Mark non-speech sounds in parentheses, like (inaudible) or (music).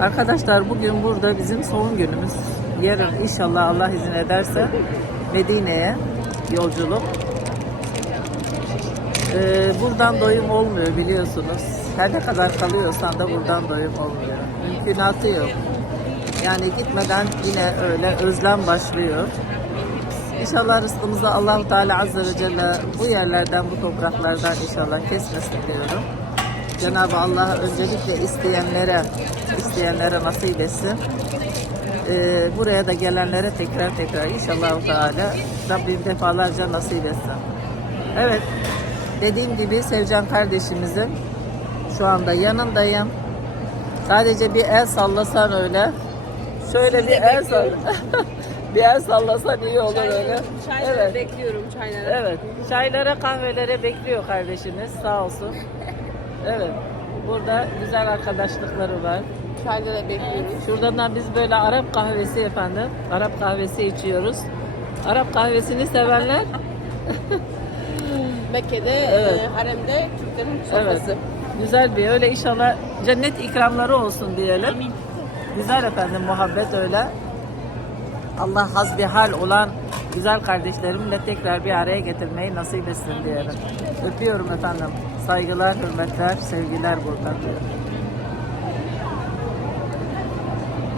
Arkadaşlar bugün burada bizim son günümüz. Yarın inşallah Allah izin ederse Medine'ye yolculuk. Ee, buradan doyum olmuyor biliyorsunuz. Her ne kadar kalıyorsan da buradan doyum olmuyor. Mümkünatı yok. Yani gitmeden yine öyle özlem başlıyor. İnşallah rızkımızı Allahu Teala Azze ve Celle bu yerlerden, bu topraklardan inşallah kesmesin diyorum. Cenab-ı Allah öncelikle isteyenlere, isteyenlere nasip etsin. Ee, buraya da gelenlere tekrar tekrar inşallah Teala Rabbim defalarca nasip etsin. Evet, dediğim gibi Sevcan kardeşimizin şu anda yanındayım. Sadece bir el sallasan öyle. Şöyle bir el sall. (laughs) bir el sallasan iyi olur öyle. Çayları Evet. bekliyorum çayları. Evet. Çaylara, kahvelere bekliyor kardeşiniz. Sağ olsun. Evet. Burada güzel arkadaşlıkları var. Çayları bekliyoruz. Şuradan da biz böyle Arap kahvesi efendim. Arap kahvesi içiyoruz. Arap kahvesini sevenler (laughs) Mekke'de, Evet. e, haremde Türklerin Evet. sofrası. Güzel bir öyle inşallah cennet ikramları olsun diyelim. Güzel efendim muhabbet öyle. Allah hasbihal olan güzel kardeşlerimle tekrar bir araya getirmeyi nasip etsin diyelim. Öpüyorum efendim. Saygılar, hürmetler, sevgiler buradan diyorum.